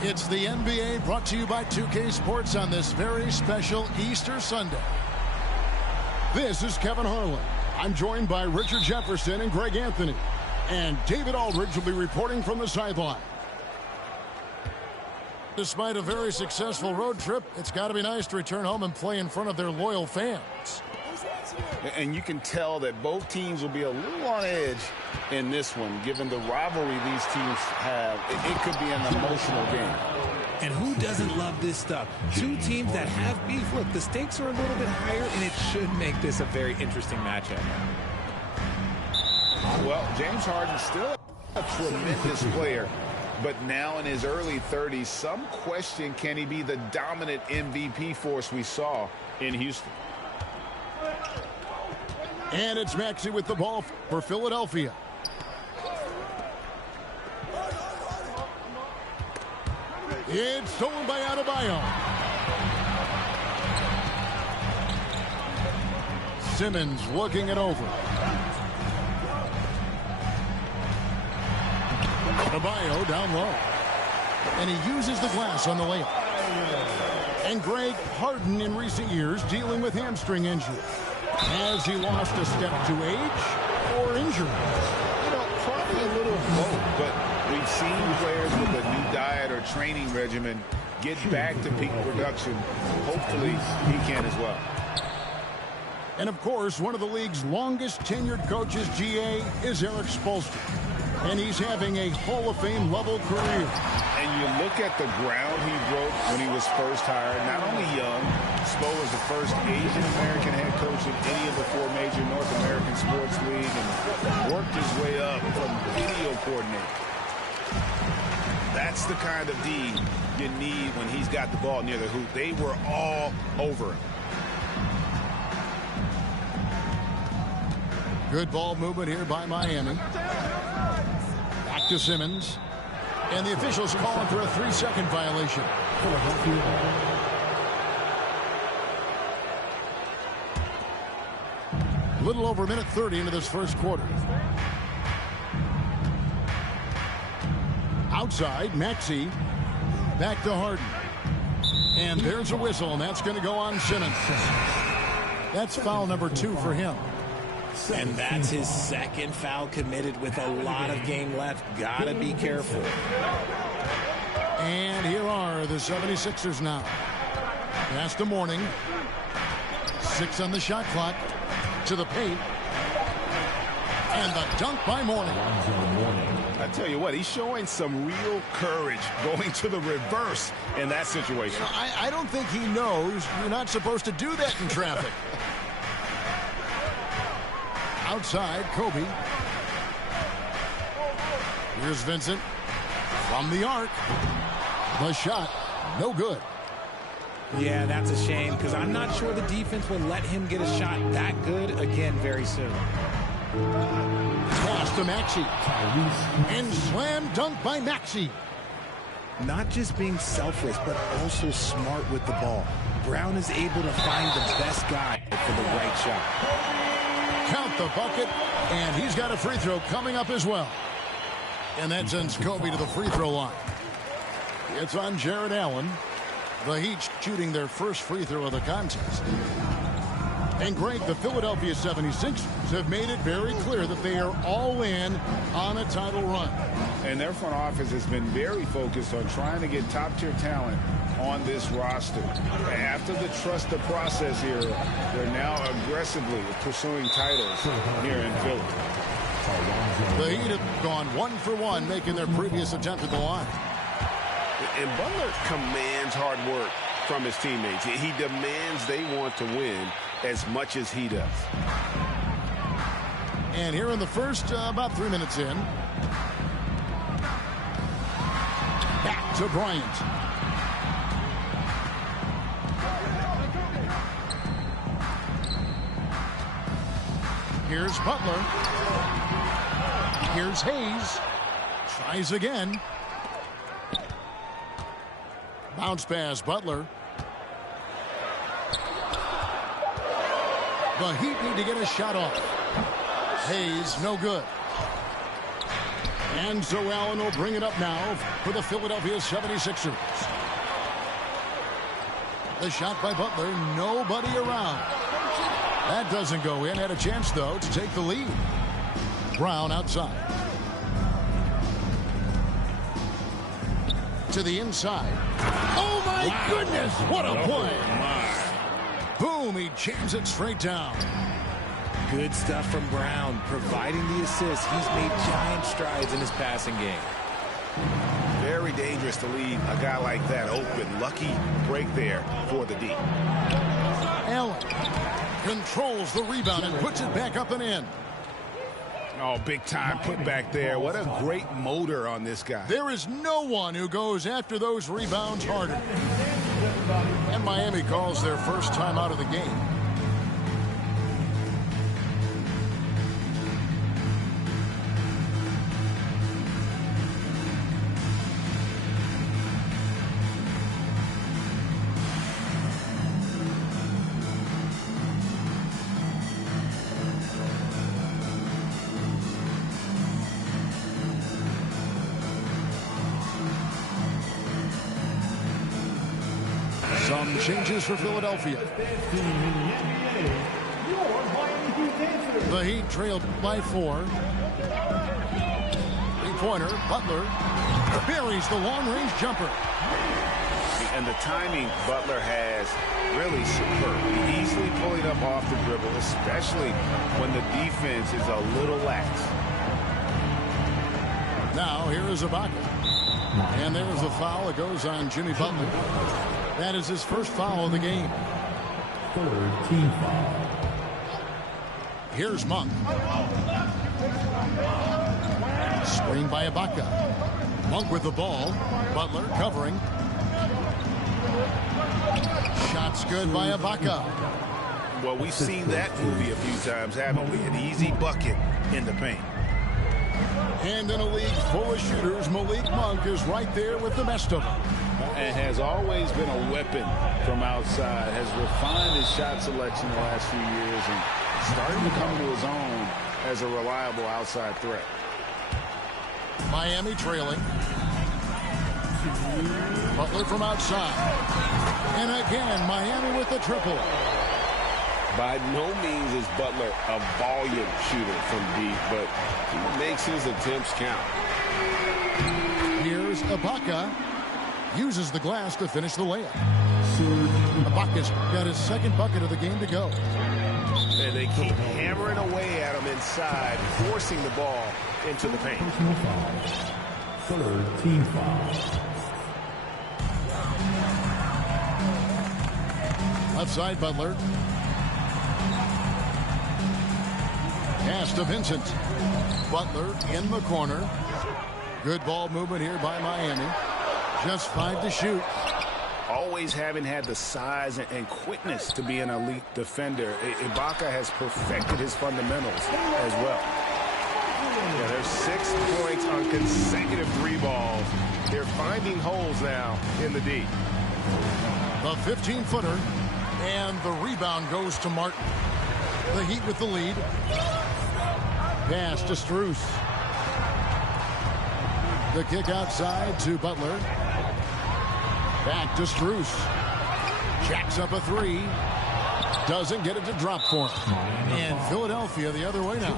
It's the NBA brought to you by 2K Sports on this very special Easter Sunday. This is Kevin Harlan. I'm joined by Richard Jefferson and Greg Anthony. And David Aldridge will be reporting from the sideline. Despite a very successful road trip, it's got to be nice to return home and play in front of their loyal fans. And you can tell that both teams will be a little on edge in this one, given the rivalry these teams have. It could be an emotional game. And who doesn't love this stuff? Two teams that have beef. Look, the stakes are a little bit higher, and it should make this a very interesting matchup. Well, James Harden's still a tremendous player, but now in his early 30s, some question, can he be the dominant MVP force we saw in Houston? And it's Maxey with the ball for Philadelphia. It's stolen by Adebayo. Simmons looking it over. Adebayo down low. And he uses the glass on the layup. And Greg, Harden in recent years dealing with hamstring injury. Has he lost a step to age or injury? You know, probably a little of both, but we've seen players with a new diet or training regimen get back to peak production. Hopefully, he can as well. And, of course, one of the league's longest tenured coaches, GA, is Eric Spoelstra. And he's having a Hall of Fame level career. And you look at the ground he broke when he was first hired. Not only young, Spo was the first Asian American head coach in any of the four major North American sports leagues and worked his way up from video coordinator. That's the kind of D you need when he's got the ball near the hoop. They were all over him. Good ball movement here by Miami. Back to Simmons. And the officials calling for a 3-second violation. A little over a minute 30 into this first quarter. Outside, Maxey. Back to Harden. And there's a whistle, and that's going to go on Simmons. That's foul number 2 for him. And that's his second foul committed with a lot of game left. Gotta be careful. And here are the 76ers now. Pass to Mourning. 6 on the shot clock. To the paint. And the dunk by Mourning. I tell you what, he's showing some real courage going to the reverse in that situation. I don't think he knows you're not supposed to do that in traffic. Outside, Kobe. Here's Vincent from the arc. The shot, no good. Yeah, that's a shame because I'm not sure the defense will let him get a shot that good again very soon. Toss to Maxey. And slam dunk by Maxey. Not just being selfless, but also smart with the ball. Brown is able to find the best guy for the right shot. Count the bucket, and he's got a free throw coming up as well. And that sends Kobe to the free throw line. It's on Jared Allen. The Heat shooting their first free throw of the contest. And Greg, the Philadelphia 76ers have made it very clear that they are all in on a title run. And their front office has been very focused on trying to get top-tier talent on this roster. After the trust the process era, they're now aggressively pursuing titles here in Philly. The Heat have gone 1 for 1, making their previous attempt at the line. And Butler commands hard work from his teammates. He demands they want to win as much as he does. And here in the first, about 3 minutes in. Back to Bryant. Here's Butler. Here's Hayes. Tries again. Bounce pass, Butler. The Heat need to get a shot off. Hayes, no good. And so Allen will bring it up now for the Philadelphia 76ers. The shot by Butler, nobody around. That doesn't go in. Had a chance, though, to take the lead. Brown outside. To the inside. Oh, my goodness. What a play. Boom, he jams it straight down. Good stuff from Brown, providing the assist. He's made giant strides in his passing game. Very dangerous to leave a guy like that open. Lucky break there for the D. Allen controls the rebound and puts it back up and in. Oh, big time put back there. What a great motor on this guy. There is no one who goes after those rebounds harder. And Miami calls their first time out of the game. Some changes for Philadelphia. The Heat trailed by 4. Three-pointer, Butler buries the long-range jumper. And the timing Butler has really superb. Easily pulling up off the dribble, especially when the defense is a little lax. Now here is Ibaka. And there's the foul. It goes on Jimmy Butler. That is his first foul of the game. Third team foul. Here's Monk. Screen by Ibaka. Monk with the ball. Butler covering. Shots good by Ibaka. Well, we've seen that movie a few times, haven't we? An easy bucket in the paint. And in a league full of shooters, Malik Monk is right there with the best of them. And has always been a weapon from outside. Has refined his shot selection the last few years and starting to come to his own as a reliable outside threat. Miami trailing. Butler from outside. And again, Miami with the triple. By no means is Butler a volume shooter from deep, but he makes his attempts count. Here's Ibaka. Uses the glass to finish the layup. Ibaka's got his second bucket of the game to go. And they keep hammering away at him inside, forcing the ball into the paint. Third team foul. Left side, Butler. Pass to Vincent. Butler in the corner. Good ball movement here by Miami. Just 5 to shoot. Always having had the size and quickness to be an elite defender, Ibaka has perfected his fundamentals as well. Yeah, there's 6 points on consecutive 3 balls. They're finding holes now in the D. The 15-footer. And the rebound goes to Martin. The Heat with the lead. Pass to Strus. The kick outside to Butler. Back to Strus. Jacks up a 3. Doesn't get it to drop for him. And Philadelphia the other way now.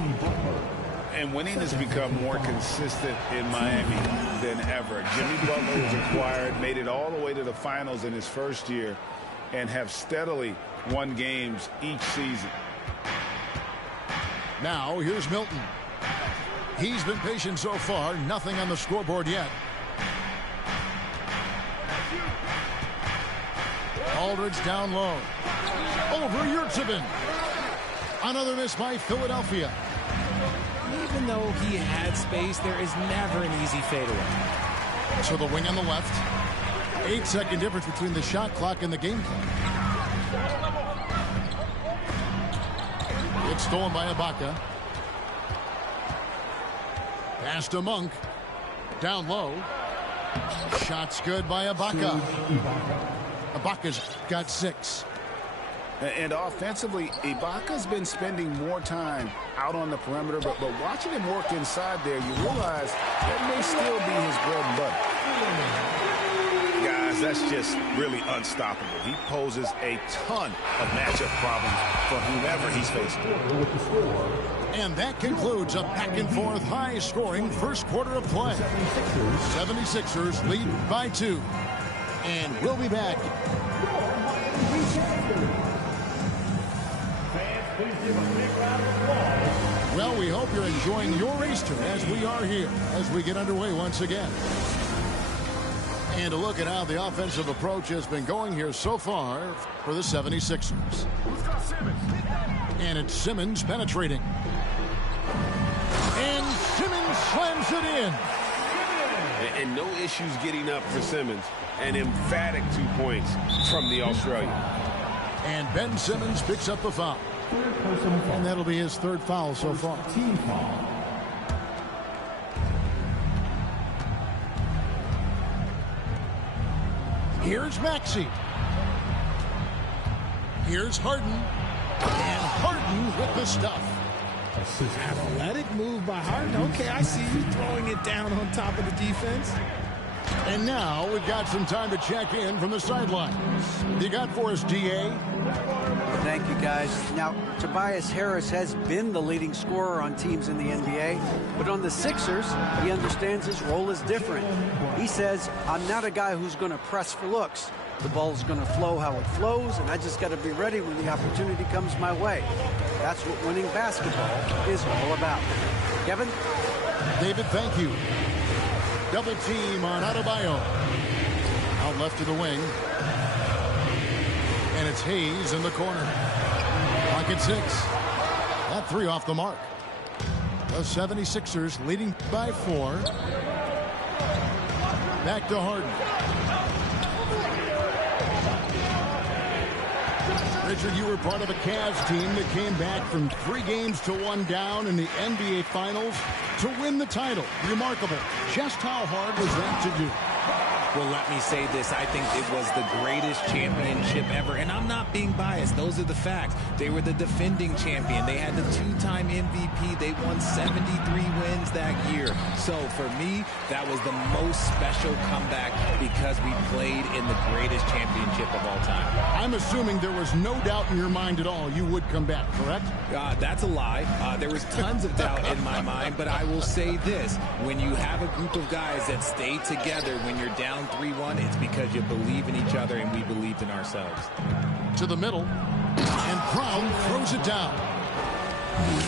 And winning has become more consistent in Miami than ever. Jimmy Butler was acquired, made it all the way to the finals in his first year, and have steadily won games each season. Now here's Milton. He's been patient so far. Nothing on the scoreboard yet. Aldridge down low. Over Yurtseven. Another miss by Philadelphia. Even though he had space, there is never an easy fadeaway. So the wing on the left. 8-second difference between the shot clock and the game clock. It's stolen by Ibaka. Pass to Monk. Down low. Shots good by Ibaka. Ibaka's got 6. And offensively, Ibaka's been spending more time out on the perimeter, but watching him work inside there, you realize that may still be his bread and butter. Guys, that's just really unstoppable. He poses a ton of matchup problems for whomever he's facing. And that concludes a back-and-forth, high-scoring first quarter of play. 76ers lead by 2. And we'll be back. Well, we hope you're enjoying your Easter as we are here as we get underway once again. And a look at how the offensive approach has been going here so far for the 76ers. And it's Simmons penetrating. And Simmons slams it in. And no issues getting up for Simmons. An emphatic 2 points from the Australian. And Ben Simmons picks up the foul. And that'll be his 3rd foul so far. Team foul. Here's Maxey. Here's Harden. And Harden with the stuff. Athletic move by Harden. Okay, I see you throwing it down on top of the defense. And now we've got some time to check in from the sidelines. You got for us, D.A.? Thank you, guys. Now, Tobias Harris has been the leading scorer on teams in the NBA, but on the Sixers, he understands his role is different. He says, I'm not a guy who's going to press for looks. The ball's going to flow how it flows, and I just got to be ready when the opportunity comes my way. That's what winning basketball is all about. Kevin? David, thank you. Double team on Adebayo. Out left to the wing. And it's Hayes in the corner. Pocket 6. That 3 off the mark. The 76ers leading by 4. Back to Harden. Richard, you were part of a Cavs team that came back from 3 games to 1 down in the NBA Finals to win the title. Remarkable. Just how hard was that to do? Well, let me say this. I think it was the greatest championship ever. And I'm not being biased. Those are the facts. They were the defending champion. They had the 2-time MVP. They won 73 wins that year. So for me, that was the most special comeback because we played in the greatest championship of all time. I'm assuming there was no doubt in your mind at all you would come back, correct? That's a lie. There was tons of doubt in my mind, but I will say this. When you have a group of guys that stay together when you're down 3-1, it's because you believe in each other and we believed in ourselves. To the middle, and Brown throws it down.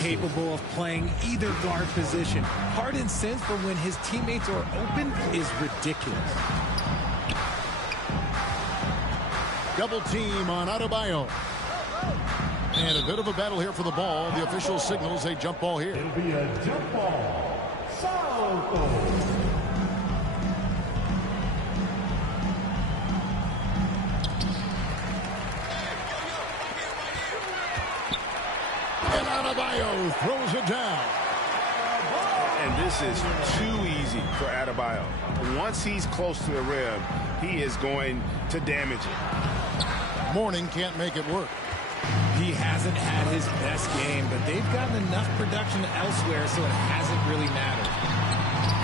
Capable of playing either guard position. Harden's sense for when his teammates are open is ridiculous. Double team on Adebayo. And a bit of a battle here for the ball. The official signals a jump ball here. It'll be a jump ball. South. Adebayo throws it down. And this is too easy for Adebayo. Once he's close to the rim, he is going to damage it. Mourning can't make it work. He hasn't had his best game, but they've gotten enough production elsewhere, so it hasn't really mattered.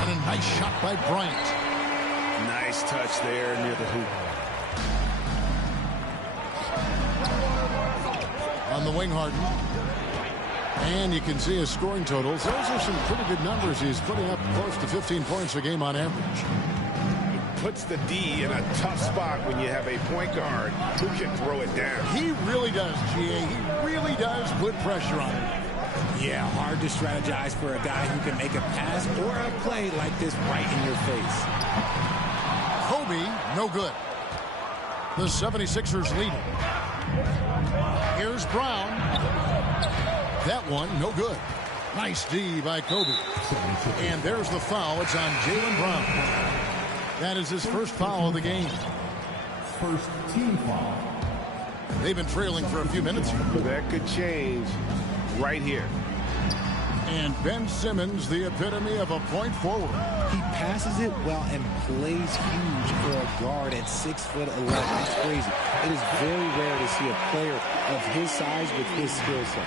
And a nice shot by Bryant. Nice touch there near the hoop. On the wing, Harden. And you can see his scoring totals. Those are some pretty good numbers. He's putting up close to 15 points a game on average. Puts the D in a tough spot when you have a point guard who can throw it down. He really does, GA. He really does put pressure on it. Yeah, hard to strategize for a guy who can make a pass or a play like this right in your face. Kobe, no good. The 76ers leading. Here's Brown. That one, no good. Nice D by Kobe. And there's the foul. It's on Jaylen Brown. That is his first foul of the game. First team foul. They've been trailing for a few minutes. That could change right here. And Ben Simmons, the epitome of a point forward. He passes it well and plays huge for a guard at 6'11". It's crazy. It is very rare to see a player of his size with his skill set.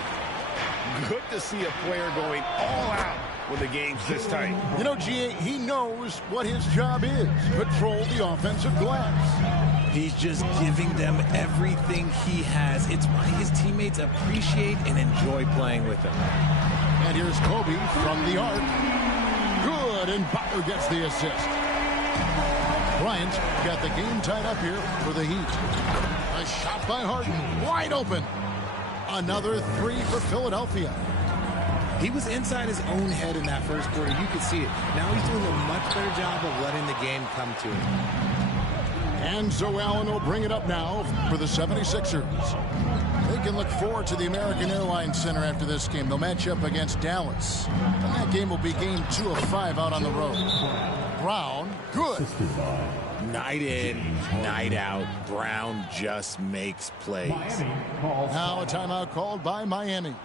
Good to see a player going all out when the game's this tight. You know, G.A., he knows what his job is. Patrol the offensive glass. He's just giving them everything he has. It's why his teammates appreciate and enjoy playing with him. And here's Kobe from the arc. Good, and Butler gets the assist. Bryant got the game tied up here for the Heat. A shot by Harden, wide open. Another three for Philadelphia. He was inside his own head in that first quarter. You could see it. Now he's doing a much better job of letting the game come to him. And so Allen will bring it up now for the 76ers. They can look forward to the American Airlines Center after this game. They'll match up against Dallas. And that game will be game 2 of 5 out on the road. Brown, good. Night in, night out, Brown just makes plays. Now a timeout called by Miami.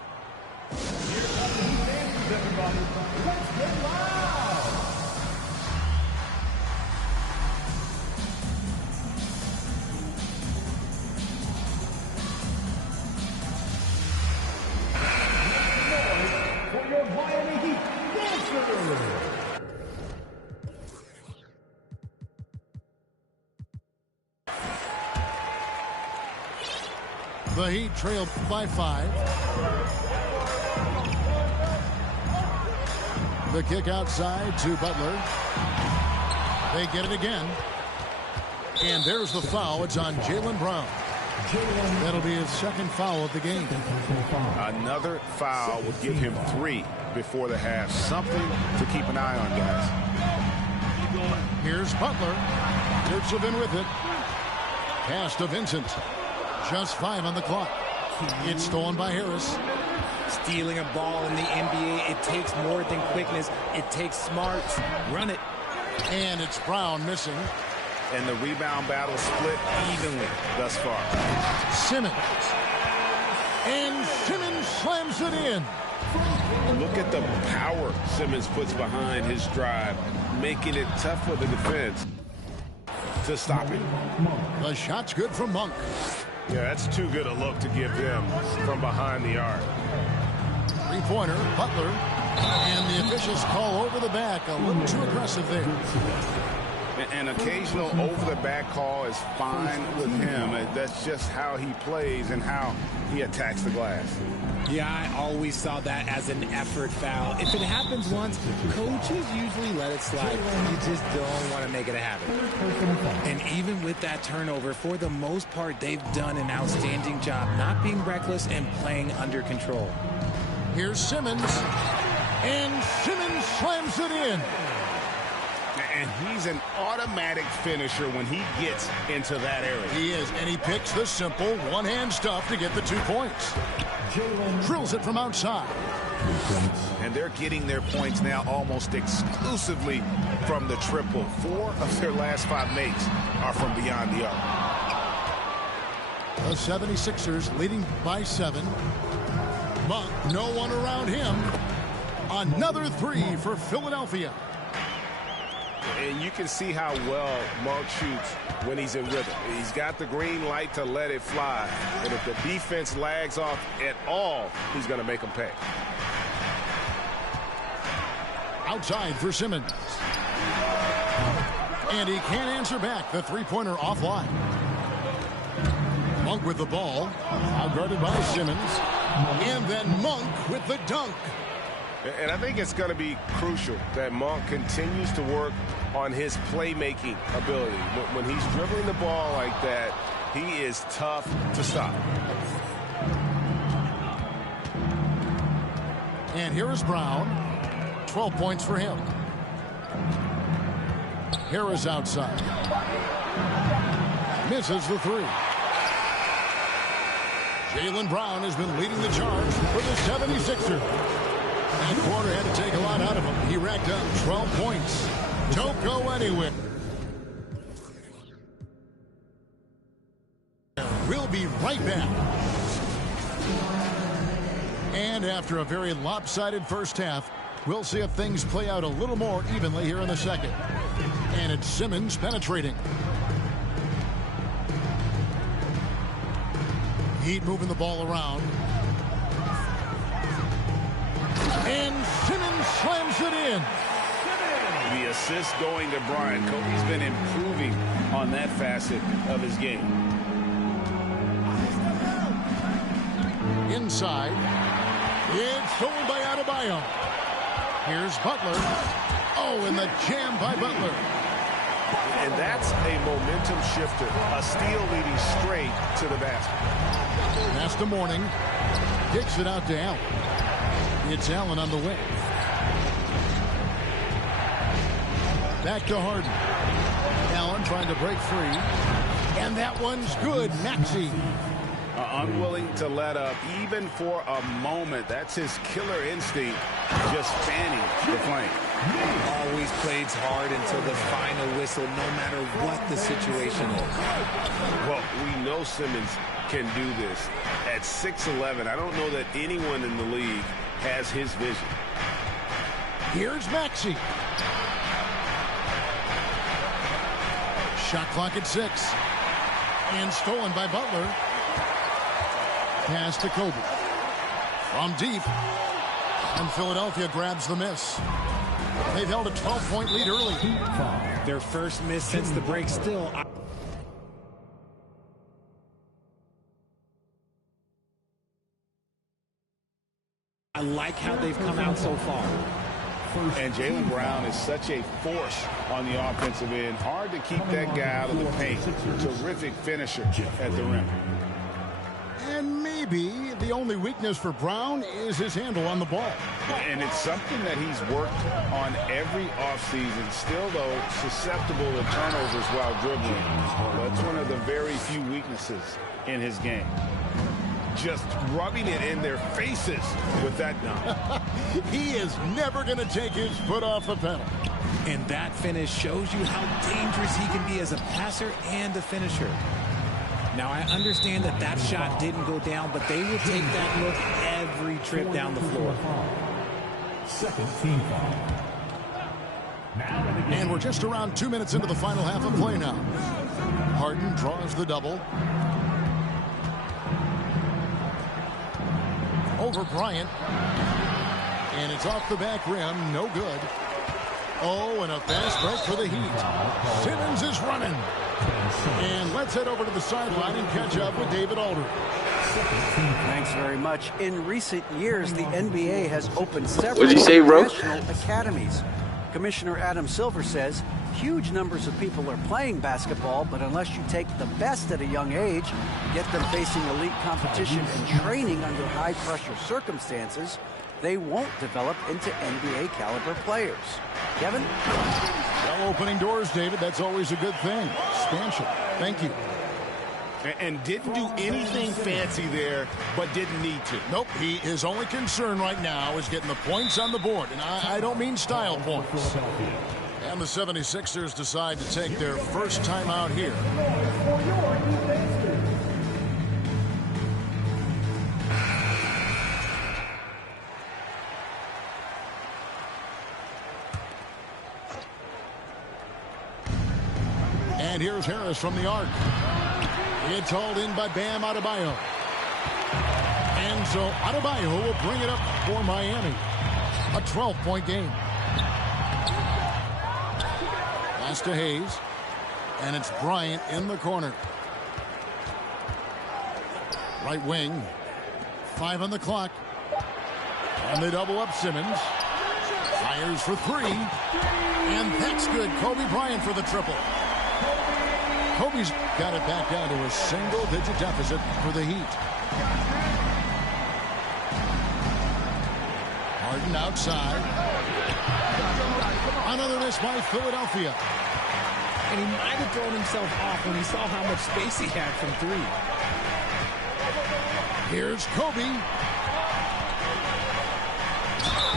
The Heat trailed by 5. The kick outside to Butler. They get it again. And there's the foul. It's on Jaylen Brown. That'll be his second foul of the game. Another foul will give him 3 before the half. Something to keep an eye on, guys. Here's Butler. Dirksevin with it. Pass to Vincent. Just 5 on the clock. It's stolen by Harris. Stealing a ball in the NBA, it takes more than quickness. It takes smarts. Run it. And it's Brown missing. And the rebound battle split evenly thus far. Simmons. And Simmons slams it in. Look at the power Simmons puts behind his drive, making it tough for the defense to stop it. The shot's good from Monk. Yeah, that's too good a look to give them from behind the arc. Three-pointer, Butler. And the officials call over the back. A little too aggressive there. An occasional over-the-back call is fine with him. That's just how he plays and how he attacks the glass. Yeah, I always saw that as an effort foul. If it happens once, coaches usually let it slide. You just don't want to make it a habit. And even with that turnover, for the most part, they've done an outstanding job not being reckless and playing under control. Here's Simmons. And Simmons slams it in. And he's an automatic finisher when he gets into that area. He is, and he picks the simple one-hand stuff to get the 2 points. Drills it from outside. And they're getting their points now almost exclusively from the triple. 4 of their last 5 makes are from beyond the arc. The 76ers leading by 7. Monk, no one around him. Another 3 for Philadelphia. And you can see how well Monk shoots when he's in rhythm. He's got the green light to let it fly. And if the defense lags off at all, he's going to make them pay. Outside for Simmons. And he can't answer back. The three-pointer offline. Monk with the ball. Outguarded by Simmons. And then Monk with the dunk. And I think it's going to be crucial that Monk continues to work on his playmaking ability. When he's dribbling the ball like that, he is tough to stop. And here is Brown. 12 points for him. Harris outside. Misses the 3. Jaylen Brown has been leading the charge for the 76ers. That quarter had to take a lot out of him. He racked up 12 points. Don't go anywhere. We'll be right back. And after a very lopsided first half, we'll see if things play out a little more evenly here in the second. And it's Simmons penetrating. Heat moving the ball around. And Simmons slams it in. The assist going to Bryant. Kobe's been improving on that facet of his game. Inside. It's stolen by Adebayo. Here's Butler. Oh, and the jam by Butler. And that's a momentum shifter. A steal leading straight to the basket. Pass to Mourning. Kicks it out to Allen. It's Allen on the wing. Back to Harden. Allen trying to break free. And that one's good. Maxey. Unwilling to let up even for a moment. That's his killer instinct, just fanning the flame. Always plays hard until the final whistle, no matter what the situation is. Well, we know Simmons can do this. At 6'11", I don't know that anyone in the league has his vision. Here's Maxey. Shot clock at 6. And stolen by Butler. Pass to Kobe. From deep. And Philadelphia grabs the miss. They've held a 12-point lead early. Their first miss since the break still. I like how they've come out so far. And Jaylen Brown is such a force on the offensive end. Hard to keep that guy out of the paint. Terrific finisher at the rim. And maybe the only weakness for Brown is his handle on the ball. And it's something that he's worked on every offseason. Still, though, susceptible to turnovers while dribbling. That's one of the very few weaknesses in his game. Just rubbing it in their faces with that dunk. He is never going to take his foot off the pedal. And that finish shows you how dangerous he can be as a passer and a finisher. Now, I understand that that shot didn't go down, but they will take that look every trip down the floor. Second team foul. And we're just around 2 minutes into the final half of play now. Harden draws the double. Over Bryant. And it's off the back rim. No good. Oh, and a fast break for the Heat. Simmons is running. And let's head over to the sideline and catch up with David Aldridge. Thanks very much. In recent years, the NBA has opened several What'd you say, bro? national academies. Commissioner Adam Silver says huge numbers of people are playing basketball, but unless you take the best at a young age, get them facing elite competition and training under high-pressure circumstances, they won't develop into NBA-caliber players. Kevin? Well, opening doors, David, that's always a good thing. Expansion. Thank you. And didn't do anything fancy there, but didn't need to. Nope, his only concern right now is getting the points on the board. And I don't mean style points. And the 76ers decide to take their first time out here. And here's Harris from the arc. It's hauled in by Bam Adebayo. And so Adebayo will bring it up for Miami. A 12-point game. Pass to Hayes. And it's Bryant in the corner. Right wing. 5 on the clock. And they double up Simmons. Fires for 3. And that's good. Kobe Bryant for the triple. Kobe's got it back down to a single-digit deficit for the Heat. Harden outside. Another miss by Philadelphia. And he might have thrown himself off when he saw how much space he had from 3. Here's Kobe.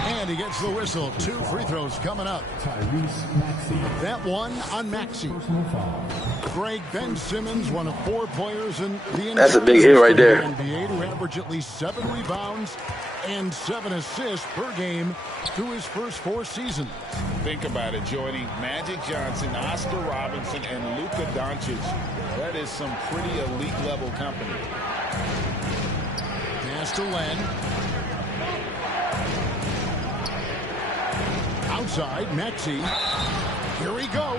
And he gets the whistle. 2 free throws coming up. That one on Maxey. Greg Ben Simmons, one of 4 players in the That's a big hit right there. NBA to average at least 7 rebounds and 7 assists per game through his first 4 seasons. Think about it, joining Magic Johnson, Oscar Robinson, and Luka Doncic. That is some pretty elite level company. Pass to Len. Outside, Maxey. Here he goes.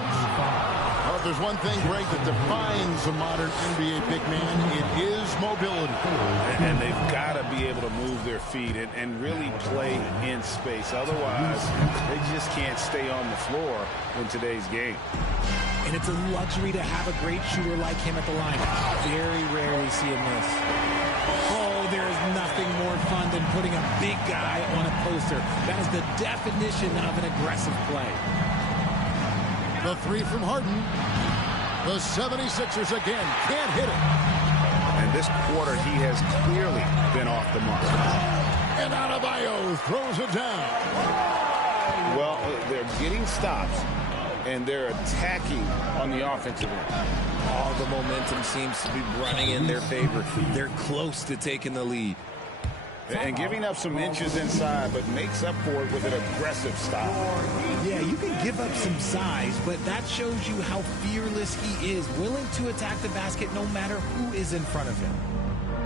Well, if there's one thing, Greg, that defines a modern NBA big man, it is mobility. And they've got to be able to move their feet and really play in space. Otherwise, they just can't stay on the floor in today's game. And it's a luxury to have a great shooter like him at the line. Very rarely see him miss. Oh, there is nothing more fun than putting a big guy on a poster. That is the definition of an aggressive play. The 3 from Harden. The 76ers again can't hit it. And this quarter, he has clearly been off the mark. And Adebayo throws it down. Well, they're getting stops, and they're attacking on the offensive end. All the momentum seems to be running in their favor. They're close to taking the lead. And giving up some inches inside, but makes up for it with an aggressive stop. Yeah, you can give up some size, but that shows you how fearless he is, willing to attack the basket no matter who is in front of him.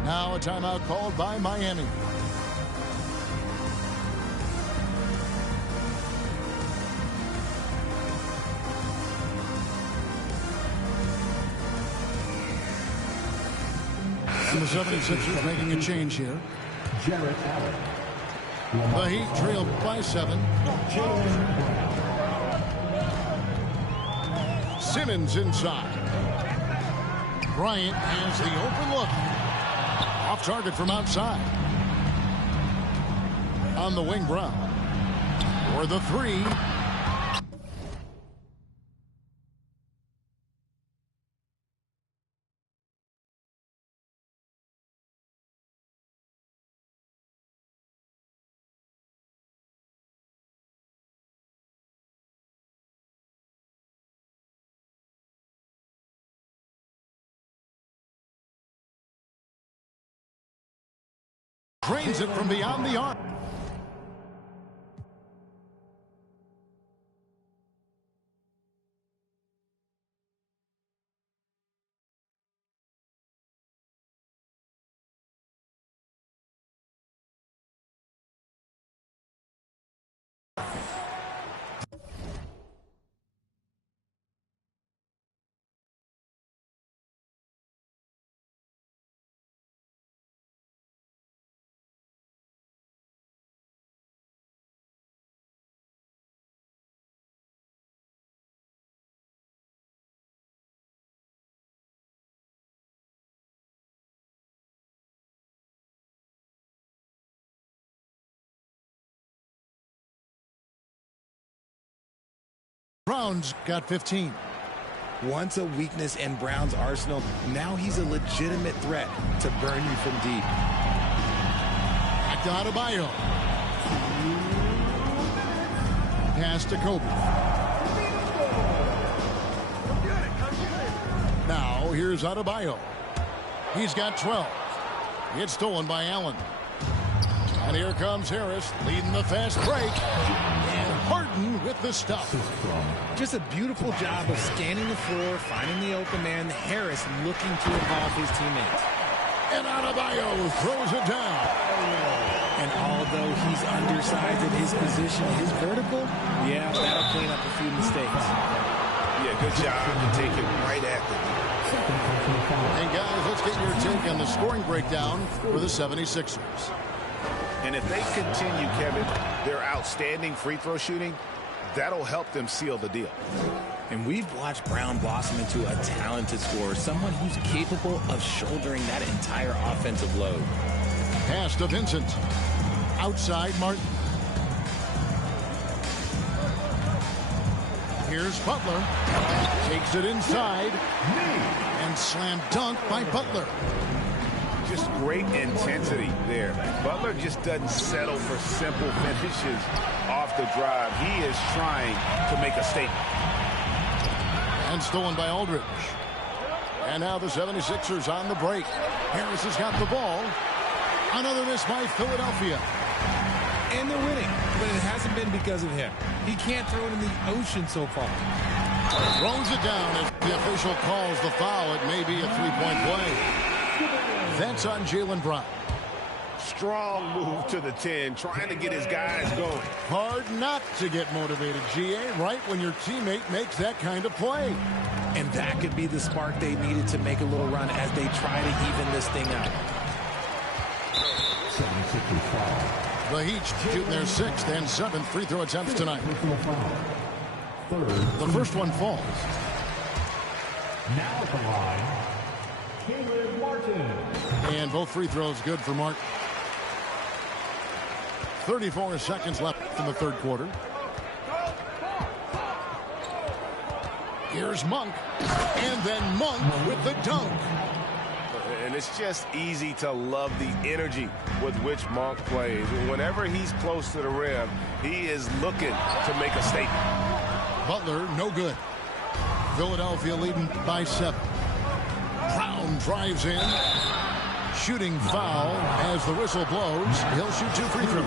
Now a timeout called by Miami. And the 76ers making a change here. Jarrett Allen. The Heat trailed by 7. Simmons inside. Bryant has the open look. Off target from outside. On the wing, Brown. For the 3. Drains it from beyond the arc. Brown's got 15. Once a weakness in Brown's arsenal, now he's a legitimate threat to burn you from deep. Back to Adebayo. Pass to Kobe. Now here's Adebayo. He's got 12. It's stolen by Allen. And here comes Harris leading the fast break. And Harden with the stuff. Just a beautiful job of scanning the floor, finding the open man. Harris looking to involve his teammates. And Adebayo throws it down. And although he's undersized at his position, his vertical, yeah, that'll clean up a few mistakes. Yeah, good job to take it right at them. And guys, let's get your take on the scoring breakdown for the 76ers. And if they continue, Kevin, their outstanding free throw shooting, that'll help them seal the deal. And we've watched Brown blossom into a talented scorer, someone who's capable of shouldering that entire offensive load. Pass to Vincent. Outside Martin. Here's Butler. Takes it inside. And slam dunk by Butler. Just great intensity there. Butler just doesn't settle for simple finishes off the drive. He is trying to make a statement. And stolen by Aldridge. And now the 76ers on the break. Harris has got the ball. Another miss by Philadelphia. And they're winning, but it hasn't been because of him. He can't throw it in the ocean so far. Throws it down as the official calls the foul. It may be a three-point play. That's on Jaylen Brown. Strong move to the 10, trying to get his guys going. Hard not to get motivated, GA, right when your teammate makes that kind of play. And that could be the spark they needed to make a little run as they try to even this thing out. The Heat shooting their 6th and 7th free throw attempts tonight. The first one falls. Now at the line, Caleb Martin. And both free throws good for Martin. 34 seconds left in the third quarter. Here's Monk. And then Monk with the dunk. And it's just easy to love the energy with which Monk plays. Whenever he's close to the rim, he is looking to make a statement. Butler, no good. Philadelphia leading by 7. Brown drives in. Shooting foul as the whistle blows. He'll shoot 2 free throws.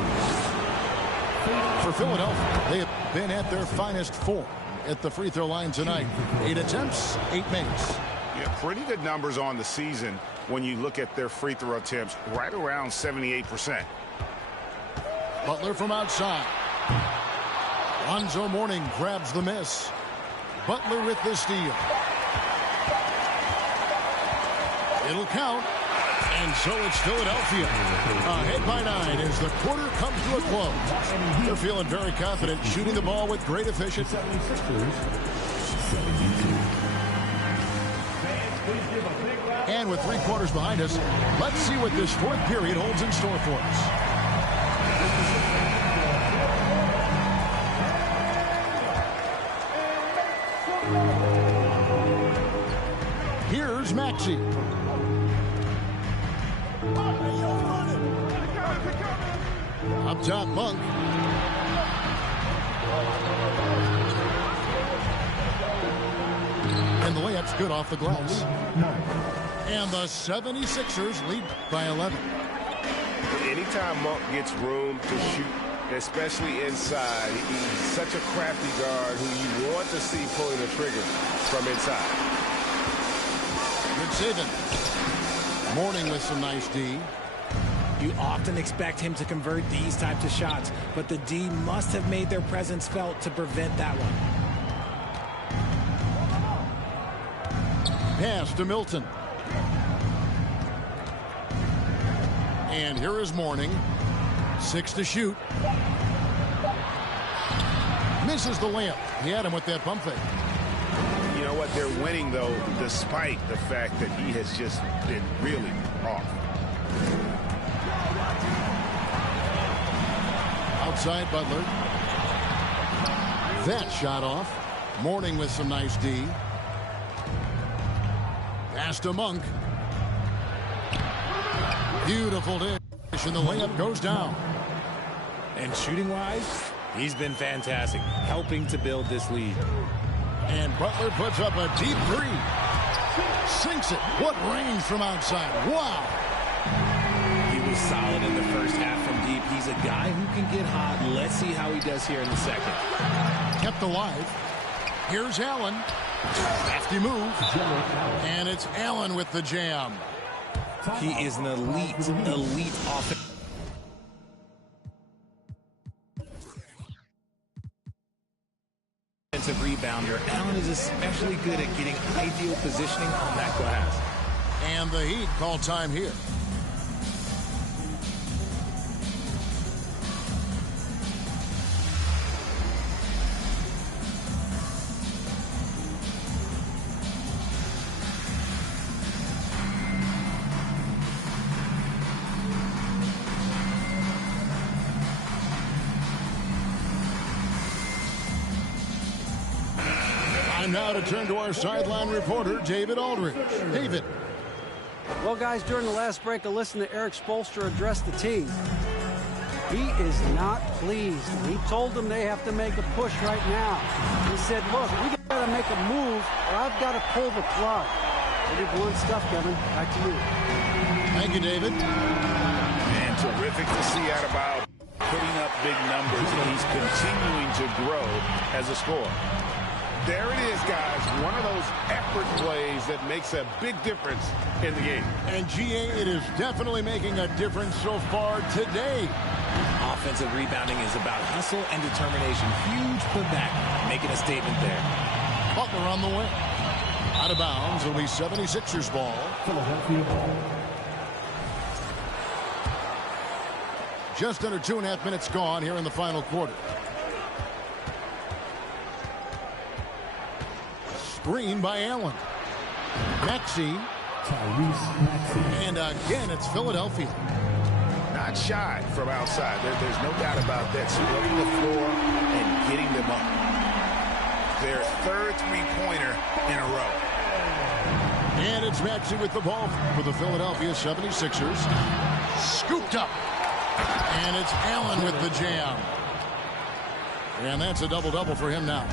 For Philadelphia, they have been at their finest 4 at the free throw line tonight. 8 attempts, 8 makes. Yeah, pretty good numbers on the season when you look at their free throw attempts, right around 78%. Butler from outside. Lonzo Mourning grabs the miss. Butler with the steal. It'll count. And so it's Philadelphia ahead by 9 as the quarter comes to a close. They're feeling very confident, shooting the ball with great efficiency. And with 3 quarters behind us, let's see what this 4th period holds in store for us. Here's Maxey. Up top, Monk. And the layup's good off the glass. And the 76ers lead by 11. Anytime Monk gets room to shoot, especially inside, he's such a crafty guard who you want to see pulling the trigger from inside. Good saving. Mourning with some nice D. You often expect him to convert these types of shots, but the D must have made their presence felt to prevent that one. Pass to Milton. And here is Mourning. 6 to shoot. Misses the layup. He had him with that pump fake. You know what? They're winning, though, despite the fact that he has just been really off. Outside Butler. That shot off. Mourning with some nice D. Pass to Monk. Beautiful dish, and the layup goes down. And shooting-wise, he's been fantastic, helping to build this lead. And Butler puts up a deep 3. Sinks it. What range from outside. Wow. He was solid in the first half from deep. He's a guy who can get hot. Let's see how he does here in the second. Kept alive. Here's Allen. Hefty move. And it's Allen with the jam. He is an elite offensive rebounder. Allen is especially good at getting ideal positioning on that glass. And the Heat call time here. Now to turn to our sideline reporter, David Aldridge. David. Well, guys, during the last break, I listened to Eric Spoelstra address the team. He is not pleased. He told them they have to make a push right now. He said, look, we got to make a move or I've got to pull the plug. Pretty blunt stuff, Kevin. Back to you. Thank you, David. Man, terrific to see out of bounds putting up big numbers, and he's continuing to grow as a scorer. There it is, guys. One of those effort plays that makes a big difference in the game. And GA, it is definitely making a difference so far today. Offensive rebounding is about hustle and determination. Huge putback, making a statement there. Butler on the wing. Out of bounds. It'll be 76ers ball. Philadelphia ball. Just under 2.5 minutes gone here in the final quarter. Screen by Allen. Maxey. Tyrese Maxey. And again, it's Philadelphia. Not shy from outside. There's no doubt about that. Splitting the floor and getting them up. Their third three-pointer in a row. And it's Maxey with the ball for the Philadelphia 76ers. Scooped up. And it's Allen with the jam. And that's a double-double for him now.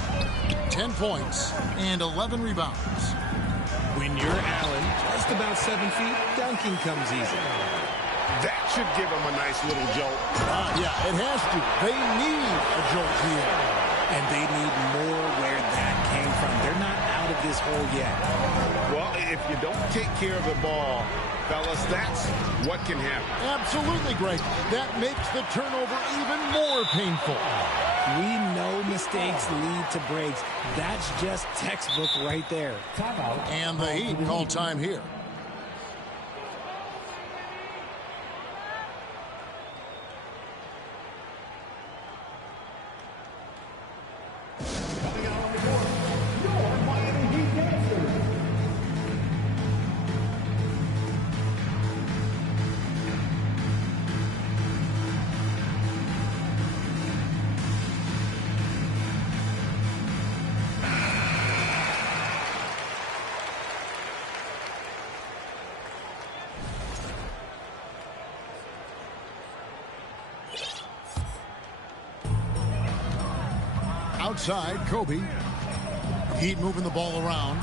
10 points and 11 rebounds. When you're Allen, just about 7 feet, dunking comes easy. That should give him a nice little jolt. Yeah, it has to. They need a jolt here. And they need more where that came from. They're not out of this hole yet. Well, if you don't take care of the ball, fellas, that's what can happen. Absolutely, Greg. That makes the turnover even more painful. We know mistakes lead to breaks. That's just textbook right there. Timeout. And the Heat call time here. Coming out on the court, your Miami Heat dancers. Outside, Kobe. Heat moving the ball around.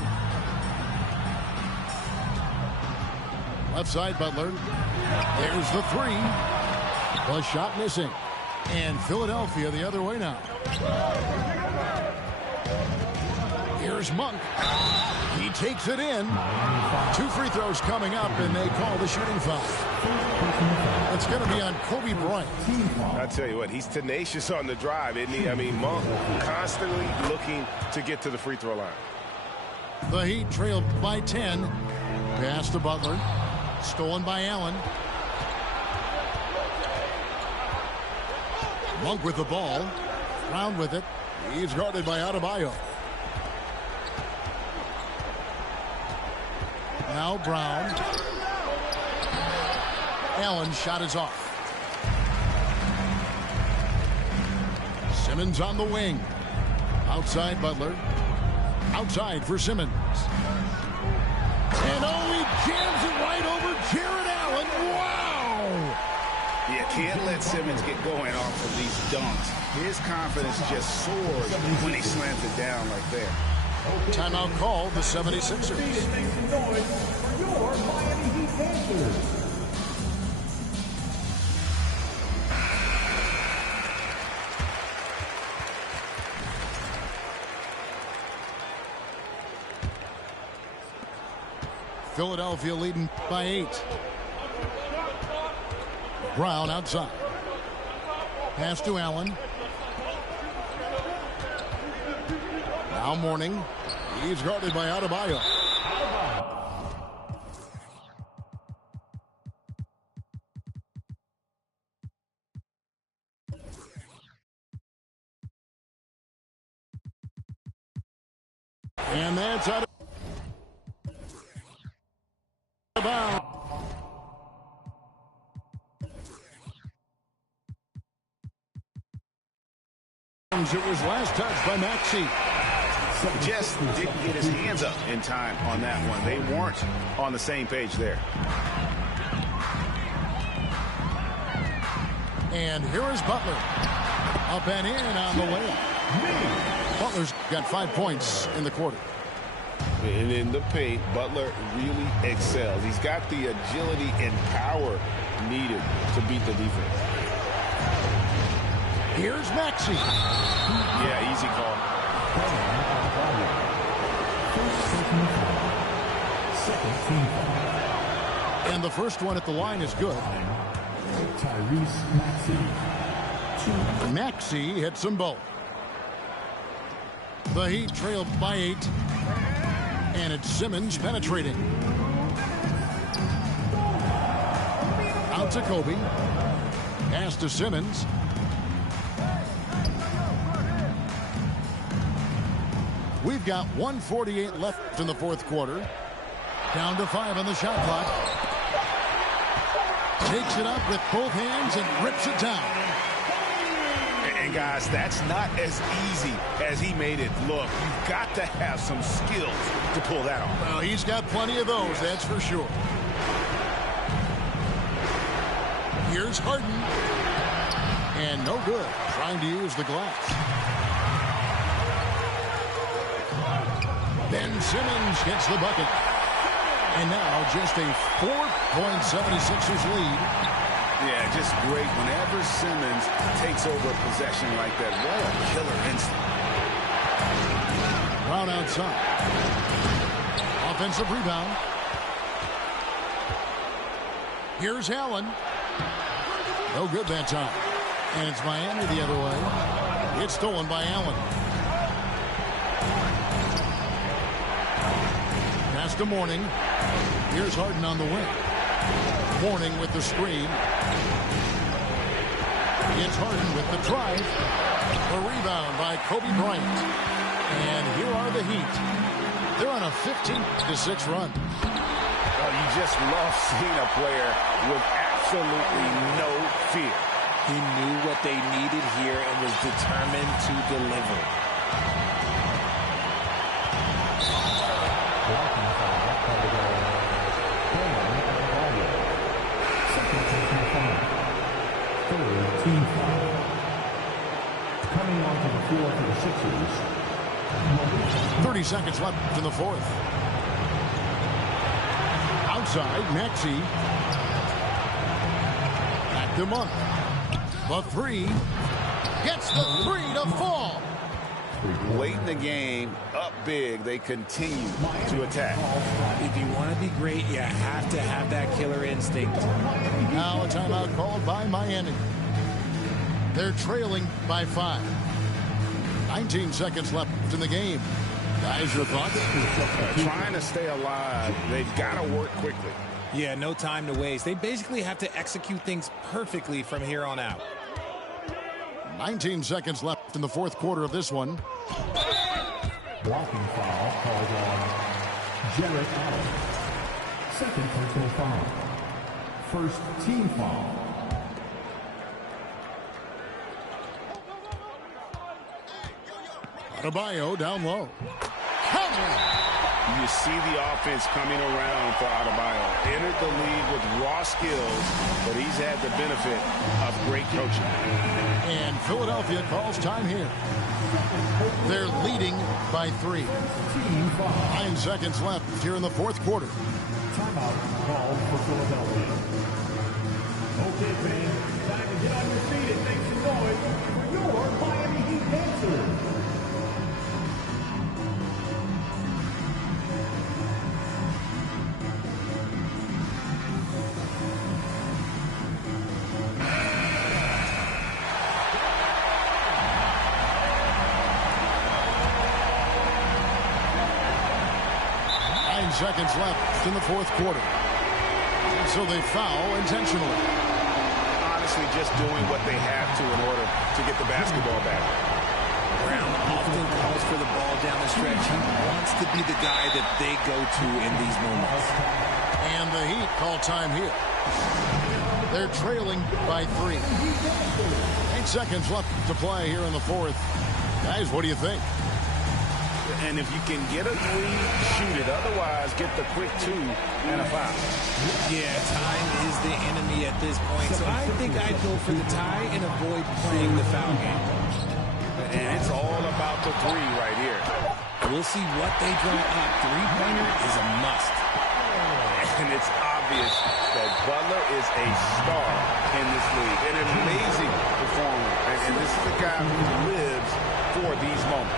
Left side, Butler. There's the three. The shot missing. And Philadelphia the other way now. Here's Monk. He takes it in. 2 free throws coming up, and they call the shooting foul. It's going to be on Kobe Bryant. I tell you what, he's tenacious on the drive, isn't he? I mean, Monk constantly looking to get to the free throw line. The Heat trailed by 10. Pass to Butler. Stolen by Allen. Monk with the ball. Brown with it. He's guarded by Adebayo. Now Brown. Allen's shot is off. Simmons on the wing. Outside Butler. Outside for Simmons. And he jams it right over Jared Allen. Wow! You can't let Simmons get going off of these dunks. His confidence just soars when he slams it down like that. Timeout call, the 76ers. Make some noise for your Miami Heat dancers. Philadelphia leading by 8. Brown outside. Pass to Allen. Now Mourning. He's guarded by Adebayo. And that's out of bounds. It was last touched by Maxey. Just didn't get his hands up in time on that one. They weren't on the same page there. And here is Butler. Up and in on the layup. Butler's got 5 points in the quarter. And in the paint, Butler really excels. He's got the agility and power needed to beat the defense. Here's Maxey. Yeah, easy call. Second team foul. And the first one at the line is good. Tyrese Maxey. Maxey hits them both. The Heat trail by 8. And it's Simmons penetrating. Out to Kobe. Pass to Simmons. We've got 1:48 left in the fourth quarter. Down to 5 on the shot clock. Takes it up with both hands and rips it down. And guys, that's not as easy as he made it look. You've got to have some skills to pull that off. Well, he's got plenty of those, that's for sure. Here's Harden. And no good. Trying to use the glass. Ben Simmons gets the bucket. And now just a 4.76ers lead. Yeah, just great. Whenever Simmons takes over a possession like that, what a killer instinct. Brown outside. Offensive rebound. Here's Allen. No good that time. And it's Miami the other way. It's stolen by Allen. Pass to Mourning. Here's Harden on the wing. Mourning with the screen. It's Harden with the drive. The rebound by Kobe Bryant. And here are the Heat. They're on a 15-6 run. Oh, you just love seeing a player with absolutely no fear. He knew what they needed here and was determined to deliver. Third team foul. Coming onto the floor for the Sixers. 30 seconds left in the fourth. Outside, Maxey. Back to Monk. The three. Gets the three to fall. Late in the game, up big, they continue to attack. If you want to be great, you have to have that killer instinct. Now a timeout called by Miami. They're trailing by 5. 19 seconds left in the game. Guys, your thoughts? Trying to stay alive, they've got to work quickly. Yeah, no time to waste. They basically have to execute things perfectly from here on out. 19 seconds left in the fourth quarter of this one. Blocking foul called on Jarrett Allen. Second personal foul. First team foul. Adebayo down low. You see the offense coming around for Adebayo. Entered the league with raw skills, but he's had the benefit of great coaching. And Philadelphia calls time here. They're leading by 3. 9 seconds left here in the fourth quarter. Timeout called for Philadelphia. Okay, fans, time to get on your feet and make some noise for your Miami Heat dancers. Seconds left in the fourth quarter. So they foul intentionally. Honestly, just doing what they have to in order to get the basketball back. Brown often calls for the ball down the stretch. He wants to be the guy that they go to in these moments. And the Heat call time here. They're trailing by 3. 8 seconds left to play here in the fourth. Guys, what do you think? And if you can get a 3, shoot it. Otherwise, get the quick 2 and a foul. Yeah, time is the enemy at this point. So I think I'd go for the tie and avoid playing the foul game. And it's all about the 3 right here. We'll see what they draw up. Three-pointer is a must. And it's obvious that Butler is a star in this league. An amazing performer. And this is a guy who lives for these moments.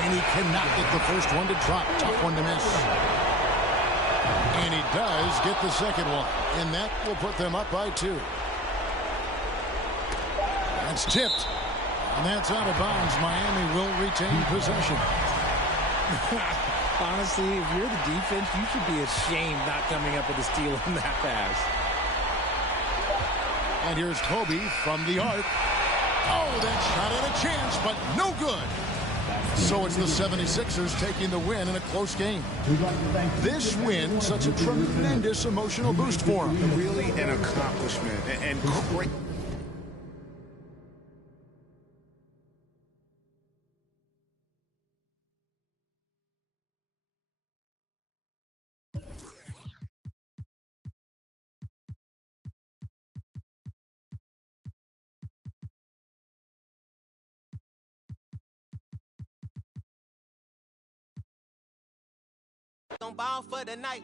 And he cannot get the first one to drop. Tough one to miss. And he does get the second one. And that will put them up by 2. That's tipped. And that's out of bounds. Miami will retain possession. Honestly, if you're the defense, you should be ashamed not coming up with a steal on that pass. And here's Kobe from the arc. Oh, that shot had a chance, but no good. So it's the 76ers taking the win in a close game. This win, such a tremendous emotional boost for them. Really an accomplishment and great. Don't ball for the night.